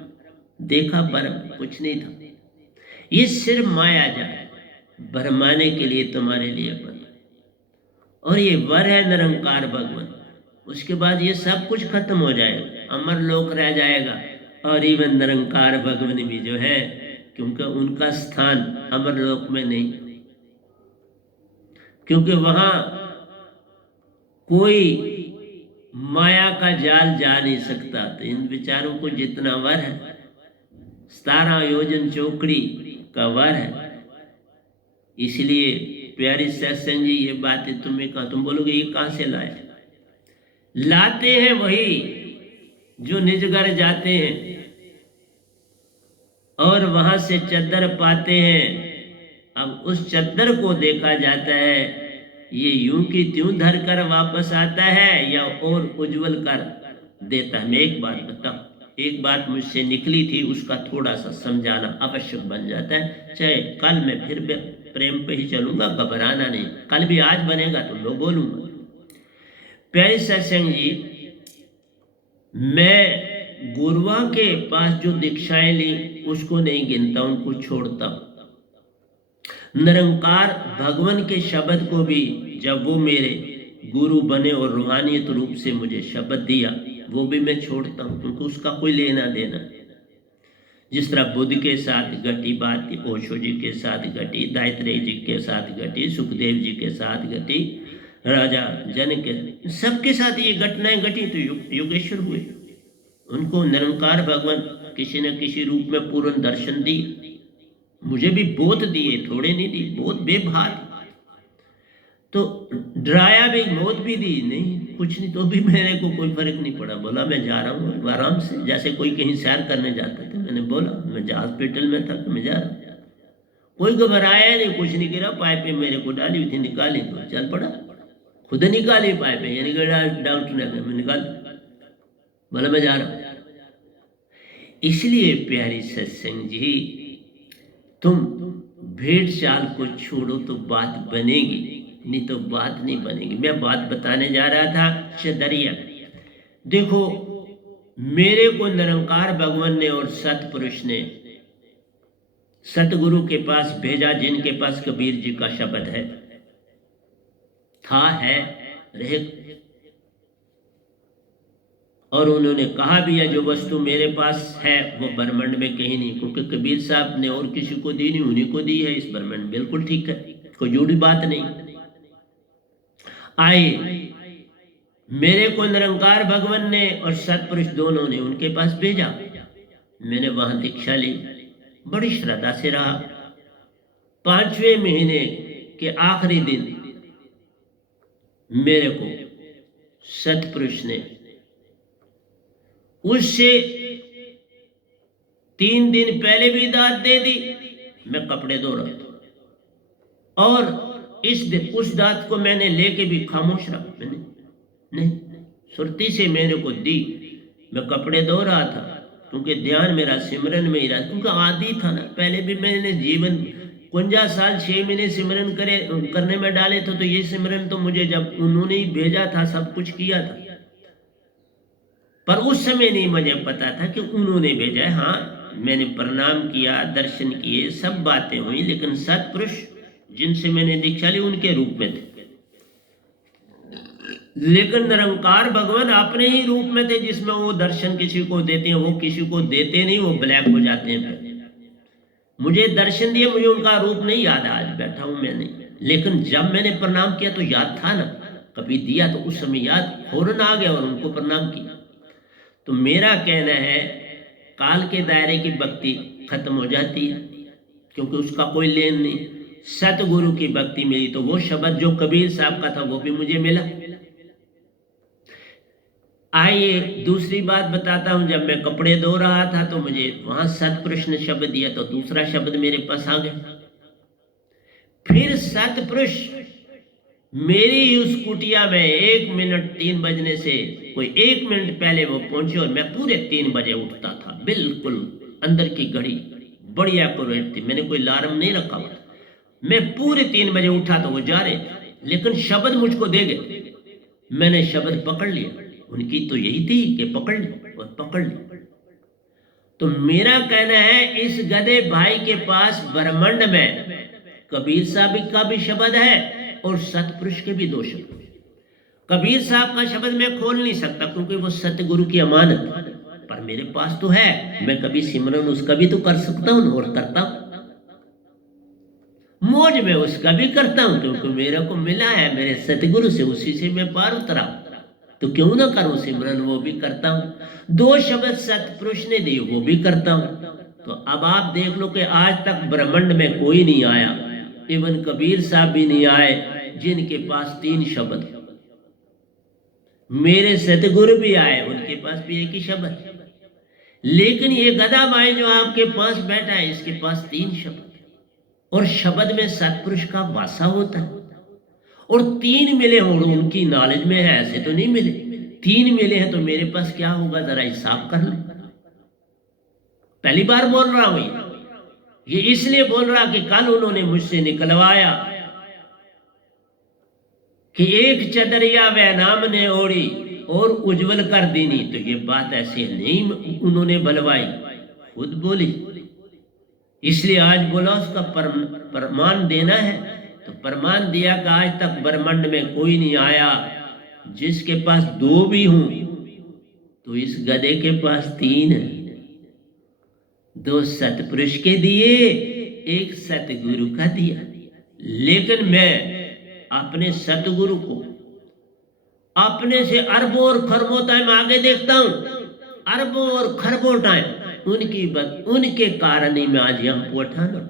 देखा भ्रम, कुछ नहीं था। ये सिर्फ माया जाए भरमाने के लिए तुम्हारे लिए बना, और ये वर है निरंकार भगवान। उसके बाद ये सब कुछ खत्म हो जाएगा, अमर लोक रह जाएगा, और इवन निरंकार भगवान भी जो है, क्योंकि उनका स्थान अमर लोक में नहीं, क्योंकि वहां कोई माया का जाल जा नहीं सकता। तो इन विचारों को जितना वर है, 17 योजन चौकड़ी का वर है। इसलिए प्यारी सत्संग जी, ये बातें तुम्हें कहा, तुम बोलोगे ये कहां से लाए? लाते हैं वही जो निज घर जाते हैं और वहां से चद्दर पाते हैं। अब उस चद्दर को देखा जाता है, ये यूं की त्यों धर कर वापस आता है या और उज्जवल कर देता है। मैं एक बात बताऊं, एक बात मुझसे निकली थी, उसका थोड़ा सा समझाना आवश्यक बन जाता है। चाहे कल मैं फिर प्रेम पे ही चलूंगा, घबराना नहीं, कल भी आज बनेगा तो लो बोलूंगा। प्यारे सत्संग जी, मैं गुरुआ के पास जो दीक्षाएं ली उसको नहीं गिनता, उनको छोड़ता हूं। निरंकार भगवान के शब्द को भी, जब वो मेरे गुरु बने और रूहानियत रूप से मुझे शब्द दिया, वो भी मैं छोड़ता हूं, क्योंकि उसका कोई लेना देना। जिस तरह बुद्ध के साथ घटी बात ओशो जी के साथ घटी, दायत्रेय जी के साथ घटी, सुखदेव जी के साथ घटी, राजा जनक के सबके साथ ये घटनाएं घटी तो योगेश्वर हुए। उनको निरंकार भगवान किसी न किसी रूप में पूर्ण दर्शन दिए। मुझे भी बहुत दिए, थोड़े नहीं दिए, बहुत बेभार। तो डराया भी, मौत भी दी, नहीं कुछ नहीं, तो भी मेरे को कोई फर्क नहीं पड़ा। बोला मैं जा रहा हूँ आराम से, जैसे कोई कहीं सैर करने जाता था। मैंने बोला मैं हॉस्पिटल में था तो मैं जा रहा हूँ। कोई घबराया नहीं, कुछ नहीं गिरा। पाइपें मेरे को डाली हुई थी, निकाली तो चल पड़ा। खुद निकाली पाइपें, यानी कि डॉक्टर ने मैं निकाल, बोला मैं जा रहा हूँ। इसलिए प्यारी सत्संग जी, तुम भेड़ चाल को छोड़ो तो बात बनेगी, नहीं तो बात नहीं बनेगी। मैं बात बताने जा रहा था चदरिया। देखो, मेरे को निरंकार भगवान ने और सतपुरुष ने सतगुरु के पास भेजा, जिनके पास कबीर जी का शब्द है, था, है, रहे। और उन्होंने कहा भी है जो वस्तु मेरे पास है वो ब्रह्मांड में कहीं नहीं, क्योंकि कबीर साहब ने और किसी को दी नहीं, उन्हीं को दी है इस ब्रह्मांड। बिल्कुल ठीक है, कोई झूठी बात नहीं। आए मेरे को निरंकार भगवान ने और सतपुरुष दोनों ने उनके पास भेजा। मैंने वहां दीक्षा ली, बड़ी श्रद्धा से रहा। 5वें महीने के आखिरी दिन मेरे को सतपुरुष ने उससे 3 दिन पहले भी दात दे दी। मैं कपड़े धो रहा था और इस दिन उस दात को मैंने लेके भी खामोश रहा। मैंने नहीं, सुरती से मेरे को दी। मैं कपड़े धो रहा था क्योंकि ध्यान मेरा सिमरन में ही रहा, क्योंकि आदि था ना। पहले भी मैंने जीवन 51 साल 6 महीने सिमरन करने में डाले थे। तो ये सिमरन तो मुझे जब उन्होंने ही भेजा था, सब कुछ किया था, पर उस समय नहीं मुझे पता था कि उन्होंने भेजा है। हाँ, मैंने प्रणाम किया, दर्शन किए, सब बातें हुई, लेकिन सतपुरुष जिनसे मैंने दीक्षा ली उनके रूप में थे। लेकिन निरंकार भगवान अपने ही रूप में थे, जिसमें वो दर्शन किसी को देते हैं, वो किसी को देते नहीं, वो ब्लैक हो जाते हैं। मुझे दर्शन दिए, मुझे उनका रूप नहीं याद, आज बैठा हूं मैं नहीं, लेकिन जब मैंने प्रणाम किया तो याद था ना। कभी दिया तो उस समय याद फौरन आ गया और उनको प्रणाम किया। तो मेरा कहना है, काल के दायरे की भक्ति खत्म हो जाती है, क्योंकि उसका कोई लेन नहीं। सतगुरु की भक्ति मिली तो वो शब्द जो कबीर साहब का था वो भी मुझे मिला। आइए दूसरी बात बताता हूं। जब मैं कपड़े धो रहा था तो मुझे वहां सतपुरुष ने शब्द दिया, तो दूसरा शब्द मेरे पास आ गया। फिर सतपुरुष मेरी उस कुटिया में 1 मिनट 3 बजने से कोई 1 मिनट पहले वो पहुंचे, और मैं पूरे 3 बजे उठता था। बिल्कुल अंदर की घड़ी बड़ी एक्यूरेट थी, मैंने कोई अलार्म नहीं रखा हुआ। मैं पूरे 3 बजे उठा तो वो जा रहे थे, लेकिन शब्द मुझको दे गए। मैंने शब्द पकड़ लिया। उनकी तो यही थी कि पकड़ ली, और पकड़ ली। तो मेरा कहना है, इस गधे भाई के पास ब्रह्मांड में कबीर साहब का भी शब्द है और सतपुरुष के भी 2 शब्द। कबीर साहब का शब्द मैं खोल नहीं सकता क्योंकि वो सतगुरु की अमानत, पर मेरे पास तो है। मैं कभी सिमरन उसका भी तो कर सकता हूं और करता हूं। मौज में उसका भी करता हूं क्योंकि मेरे को मिला है मेरे सतगुरु से, उसी से मैं पार उतरा हूं। तो क्यों ना करूं सिमरन, वो भी करता हूं। 2 शब्द सतपुरुष ने दिए, वो भी करता हूं। तो अब आप देख लो कि आज तक ब्रह्मांड में कोई नहीं आया, इवन कबीर साहब भी नहीं आए जिनके पास 3 शब्द। मेरे सतगुरु भी आए, उनके पास भी 1 ही शब्द। लेकिन ये गधा भाई जो आपके पास बैठा है, इसके पास 3 शब्द, और शब्द में सतपुरुष का वासा होता है। और 3 मिले और उनकी नॉलेज में है, ऐसे तो नहीं मिले। 3 मिले हैं तो मेरे पास क्या होगा, जरा हिसाब कर लो। पहली बार बोल रहा हूं ये इसलिए बोल रहा कि कल उन्होंने मुझसे निकलवाया कि एक चदरिया वह नाम ने ओढ़ी और उज्जवल कर दीनी। तो ये बात ऐसे नहीं उन्होंने बलवाई, खुद बोली। इसलिए आज बोला उसका प्रमाण देना है, तो प्रमाण दिया कि आज तक ब्रह्मांड में कोई नहीं आया जिसके पास 2 भी हूं, तो इस गधे के पास 3 है। 2 सतपुरुष के दिए, एक सतगुरु का दिया। लेकिन मैं अपने सतगुरु को अपने से अरबों और खरबों टाइम आगे देखता हूं, अरबों और खरबों टाइम उनके कारण ही मैं आज यहाँ पर उठाना।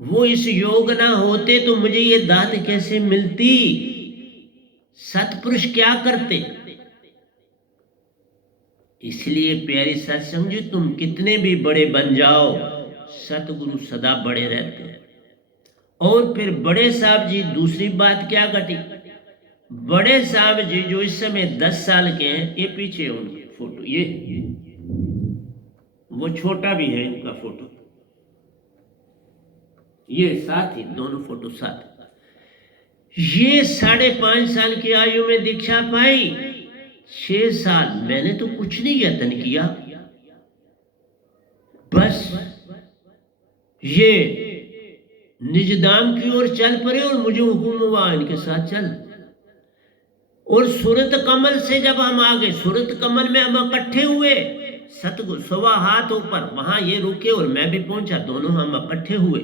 वो इस योग ना होते तो मुझे ये दात कैसे मिलती? सतपुरुष क्या करते? इसलिए प्यारी सत्संग जी, तुम कितने भी बड़े बन जाओ, सतगुरु सदा बड़े रहते हैं। और फिर बड़े साहब जी, दूसरी बात क्या घटी? बड़े साहब जी जो इस समय 10 साल के हैं, ये पीछे उनकी फोटो, ये वो छोटा भी है इनका फोटो, ये साथ ही दोनों फोटो साथ। ये 5.5 साल की आयु में दीक्षा पाई, 6 साल मैंने तो कुछ नहीं यत्न किया, बस ये निजधाम की ओर चल पड़े और मुझे हुक्म हुआ इनके साथ चल। और सूरत कमल से जब हम आ गए, सूरत कमल में हम इकट्ठे हुए, सतगुरु 1.25 हाथ ऊपर, वहां ये रुके और मैं भी पहुंचा, दोनों हम इकट्ठे हुए।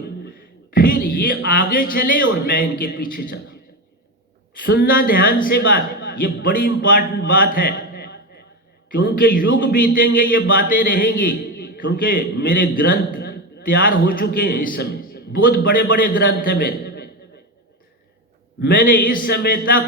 फिर ये आगे चले और मैं इनके पीछे चला। सुनना ध्यान से बात, ये बड़ी इंपॉर्टेंट बात है, क्योंकि युग बीतेंगे ये बातें रहेंगी। क्योंकि मेरे ग्रंथ तैयार हो चुके हैं, इस समय बहुत बड़े बड़े ग्रंथ हैं मेरे। मैंने इस समय तक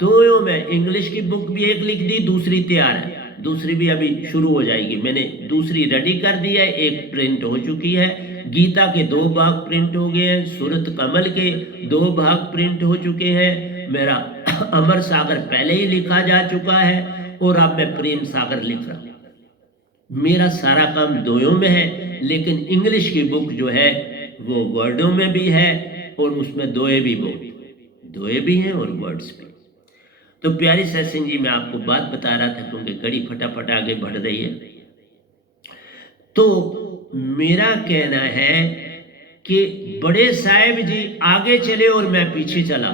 2 में इंग्लिश की बुक भी एक लिख दी, दूसरी तैयार है, दूसरी भी अभी शुरू हो जाएगी। मैंने दूसरी रेडी कर दी है, एक प्रिंट हो चुकी है। गीता के 2 भाग प्रिंट हो गए हैं, सूरत कमल के 2 भाग प्रिंट हो चुके हैं। मेरा अमर सागर पहले ही लिखा जा चुका है और अब मैं प्रेम सागर लिख रहा हूं। मेरा सारा काम 2 में है, लेकिन इंग्लिश की बुक जो है वो वर्डों में भी है और उसमें 2 भी हैं और वर्ड्स भी। तो प्यारी सत्संग जी, मैं आपको बात बता रहा था, क्योंकि घड़ी फटाफट आगे बढ़ रही है। तो मेरा कहना है कि बड़े साहिब जी आगे चले और मैं पीछे चला,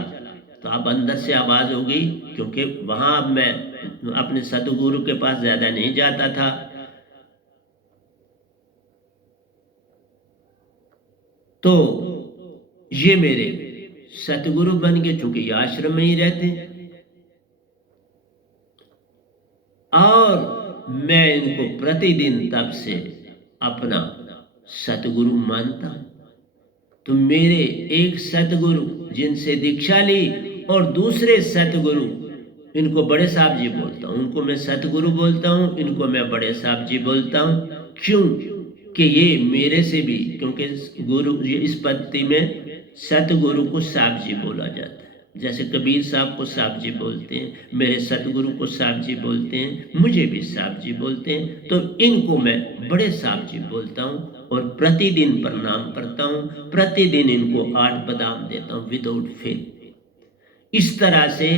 तो अब अंदर से आवाज होगी, क्योंकि वहां अब मैं अपने सतगुरु के पास ज्यादा नहीं जाता था। तो ये मेरे सतगुरु बन के, चूंकि आश्रम में ही रहते हैं, और मैं इनको प्रतिदिन तब से अपना सतगुरु मानता हूं। तो मेरे एक सतगुरु जिनसे दीक्षा ली, और दूसरे सतगुरु, इनको बड़े साहब जी बोलता हूं, उनको मैं सतगुरु बोलता हूं, इनको मैं बड़े साहब जी बोलता हूं। क्यों कि ये मेरे से भी, क्योंकि गुरु इस पद्धति में सतगुरु को साहब जी बोला जाता है। जैसे कबीर साहब को साहब जी बोलते हैं, मेरे सतगुरु को साहब जी बोलते हैं, मुझे भी साहब जी बोलते हैं। तो इनको मैं बड़े साहब जी बोलता हूं और प्रतिदिन प्रणाम करता हूं, प्रतिदिन इनको 8 बादाम देता हूं विदाउट फेल। इस तरह से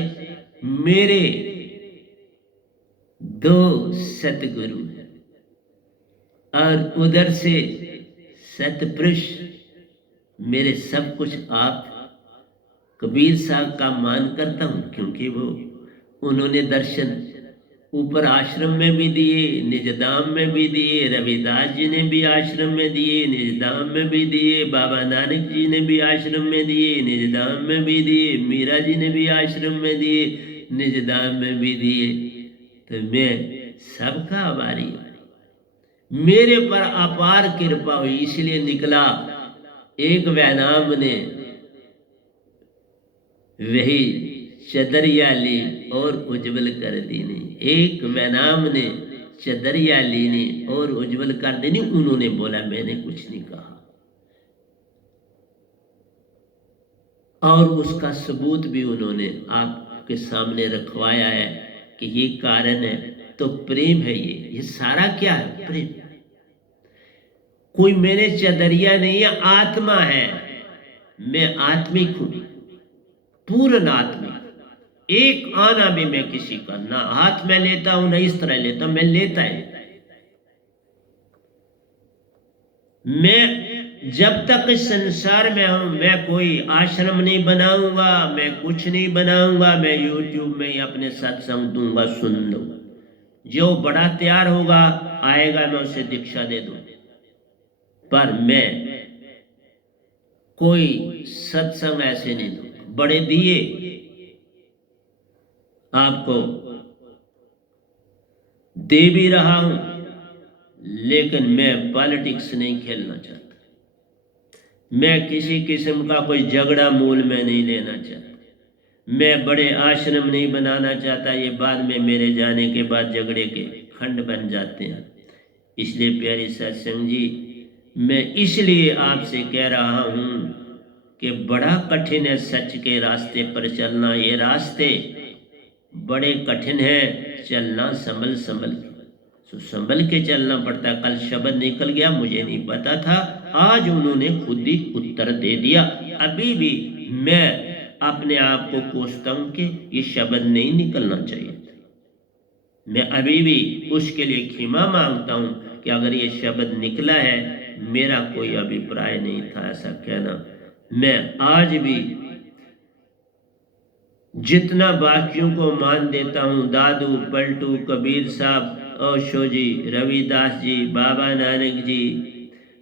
मेरे 2 सतगुरु हैं, और उधर से सतपुरुष मेरे सब कुछ आप। कबीर साहब का मान करता हूं, क्योंकि उन्होंने दर्शन ऊपर आश्रम में भी दिए, निजधाम में भी दिए, रविदास जी ने भी आश्रम में दिए, निजधाम में भी दिए, बाबा नानक जी ने भी आश्रम में दिए, निजधाम में भी दिए, मीरा जी ने भी आश्रम में दिए, निजधाम में भी दिए। तो मैं सबका आभारी हूं। मेरे पर अपार कृपा हुई, इसलिए निकला एक वैनाम ने वही चदरिया ली और उज्जवल कर दीनी। एक वैनाम ने चदरिया लीनी और उज्जवल कर देनी। उन्होंने बोला, मैंने कुछ नहीं कहा, और उसका सबूत भी उन्होंने आपके सामने रखवाया है कि ये कारण है। तो प्रेम है, ये सारा क्या है? प्रेम। कोई मेरे चदरिया नहीं है, आत्मा है। मैं आत्मिक हूं, पूर्ण आत्मिक। एक आना भी मैं किसी का ना हाथ में लेता हूं, ना इस तरह लेता हूं, मैं लेता है। मैं जब तक इस संसार में हूं, मैं कोई आश्रम नहीं बनाऊंगा, मैं कुछ नहीं बनाऊंगा। मैं YouTube में ही अपने सत्संग दूंगा, सुन लो। जो बड़ा तैयार होगा आएगा, मैं उसे दीक्षा दे दूं। पर मैं कोई सत्संग ऐसे नहीं दूंगा। बड़े दिए आपको दे भी रहा हूं, लेकिन मैं पॉलिटिक्स नहीं खेलना चाहता। मैं किसी किस्म का कोई झगड़ा मूल में नहीं लेना चाहता। मैं बड़े आश्रम नहीं बनाना चाहता, ये बाद में मेरे जाने के बाद झगड़े के खंड बन जाते हैं। इसलिए प्यारी सत्संग जी, मैं इसलिए आपसे कह रहा हूं कि बड़ा कठिन है सच के रास्ते पर चलना। ये रास्ते बड़े कठिन है, चलना संभल संभल के, तो संभल के चलना पड़ता। कल शब्द निकल गया, मुझे नहीं पता था, आज उन्होंने खुद ही उत्तर दे दिया। अभी भी मैं अपने आप को कोसता हूं कि ये शब्द नहीं निकलना चाहिए। मैं अभी भी उसके लिए क्षमा मांगता हूं कि अगर ये शब्द निकला है, मेरा कोई अभिप्राय नहीं था ऐसा कहना। मैं आज भी जितना बाकियों को मान देता हूँ, दादू, पलटू, कबीर साहब, ओशो जी, रविदास जी, बाबा नानक जी,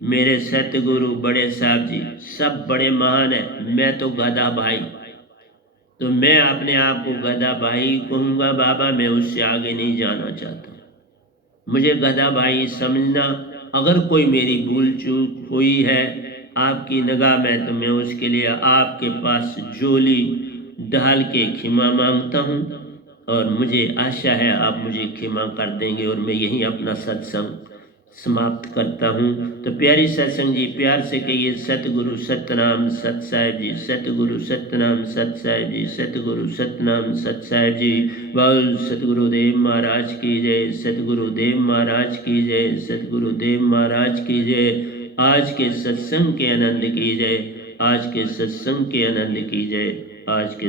मेरे सतगुरु बड़े साहब जी, सब बड़े महान हैं। मैं तो गधा भाई, तो मैं अपने आप को गधा भाई कहूँगा बाबा, मैं उससे आगे नहीं जाना चाहता। मुझे गधा भाई समझना, अगर कोई मेरी भूल चूक हुई है आपकी निगाह में, तो मैं उसके लिए आपके पास झोली डाल के क्षमा मांगता हूँ, और मुझे आशा है आप मुझे क्षमा कर देंगे। और मैं यहीं अपना सत्संग समाप्त करता हूँ। तो प्यारी सत्संग जी, प्यार से कहिए सतगुरु सतनाम सत साहिब जी, सतगुरु सतनाम सत साहिब जी, सतगुरु सतनाम सत साहिब जी। बोल सतगुरुदेव महाराज की जय, सतगुरुदेव महाराज की जय, सतगुरुदेव महाराज की जय। आज के सत्संग के आनंद की जय, आज के सत्संग के आनंद की जय, आज के